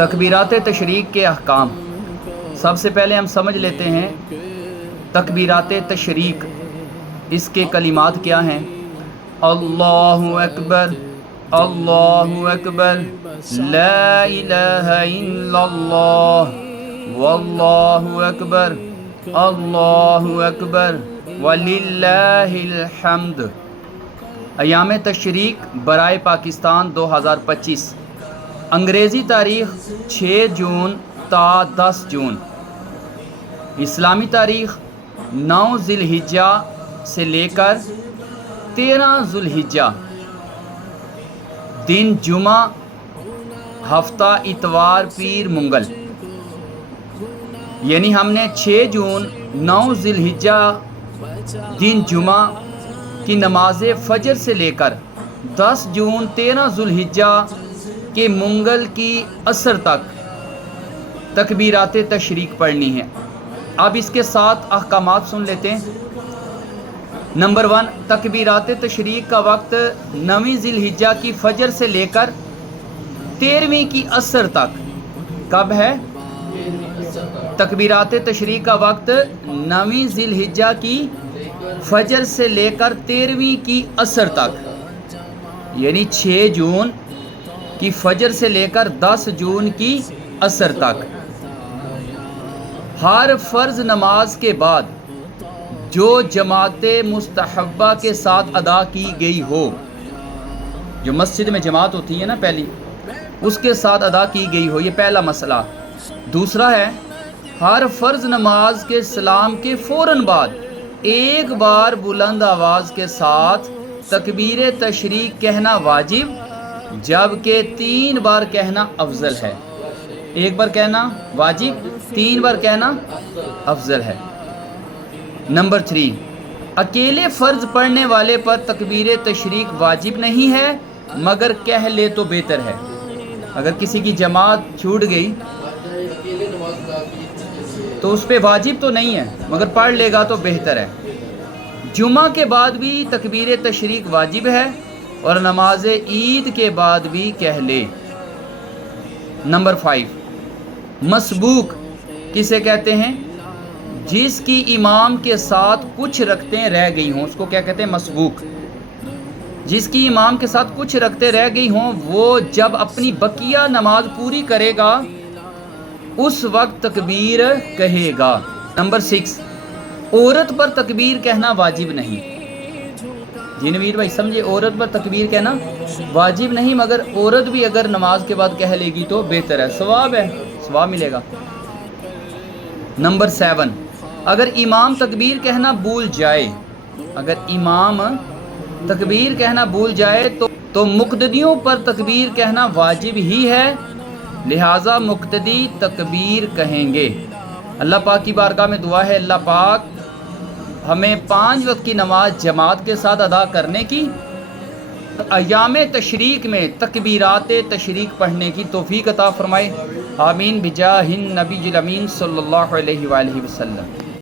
تکبیرات تشریق کے احکام۔ سب سے پہلے ہم سمجھ لیتے ہیں تکبیرات تشریق، اس کے کلمات کیا ہیں۔ اللہ اکبر، اللہ اکبر، لا الہ الا اللہ، واللہ اکبر، اللہ اکبر، وللہ الحمد۔ ایام تشریق برائے پاکستان 2025، انگریزی تاریخ 6 جون تا 10 جون، اسلامی تاریخ 9 ذی الحجہ سے لے کر 13 ذی الحجہ، دن جمعہ، ہفتہ اتوار، پیر منگل۔ یعنی ہم نے 6 جون 9 ذی الحجہ دن جمعہ کی نماز فجر سے لے کر 10 جون 13 ذی الحجہ کے منگل کی عصر تک تکبیرات تشریق پڑھنی ہے۔ اب اس کے ساتھ احکامات سن لیتے ہیں۔ نمبر 1، تکبیرات تشریق کا وقت 9 ذی الحجہ کی فجر سے لے کر 13ویں کی عصر تک۔ کب ہے؟ تکبیرات تشریق کا وقت 9 ذی الحجہ کی فجر سے لے کر 13ویں کی عصر تک، یعنی 6 جون کی فجر سے لے کر 10 جون کی عصر تک۔ ہر فرض نماز کے بعد جو جماعت مستحبہ کے ساتھ ادا کی گئی ہو، جو مسجد میں جماعت ہوتی ہے نا پہلی، اس کے ساتھ ادا کی گئی ہو، یہ پہلا مسئلہ۔ دوسرا ہے ہر فرض نماز کے سلام کے فوراً بعد ایک بار بلند آواز کے ساتھ تکبیر تشریق کہنا واجب، جبکہ 3 بار کہنا افضل ہے۔ ایک بار کہنا واجب، 3 بار کہنا افضل ہے۔ نمبر 3، اکیلے فرض پڑھنے والے پر تکبیر تشریق واجب نہیں ہے، مگر کہہ لے تو بہتر ہے۔ اگر کسی کی جماعت چھوٹ گئی تو اس پہ واجب تو نہیں ہے، مگر پڑھ لے گا تو بہتر ہے۔ جمعہ کے بعد بھی تکبیر تشریق واجب ہے اور نماز عید کے بعد بھی کہہ لے۔ نمبر 5، مسبوق کسے کہتے ہیں؟ جس کی امام کے ساتھ کچھ رکعتیں رہ گئی ہوں، اس کو کیا کہتے ہیں؟ مسبوق۔ جس کی امام کے ساتھ کچھ رکعتیں رہ گئی ہوں، وہ جب اپنی بقیہ نماز پوری کرے گا اس وقت تکبیر کہے گا۔ نمبر 6، عورت پر تکبیر کہنا واجب نہیں۔ جی نویر بھائی سمجھے، عورت پر تکبیر کہنا واجب نہیں، مگر عورت بھی اگر نماز کے بعد کہہ لے گی تو بہتر ہے، ثواب ہے، ثواب ملے گا۔ نمبر 7، اگر امام تکبیر کہنا بھول جائے، اگر امام تکبیر کہنا بھول جائے تو مقتدیوں پر تکبیر کہنا واجب ہی ہے، لہٰذا مقتدی تکبیر کہیں گے۔ اللہ پاک کی بارگاہ میں دعا ہے اللہ پاک ہمیں 5 وقت کی نماز جماعت کے ساتھ ادا کرنے کی، ایام تشریق میں تکبیرات تشریق پڑھنے کی توفیق عطا فرمائے۔ آمین بجاہ النبی الامین صلی اللہ علیہ وآلہ وسلم۔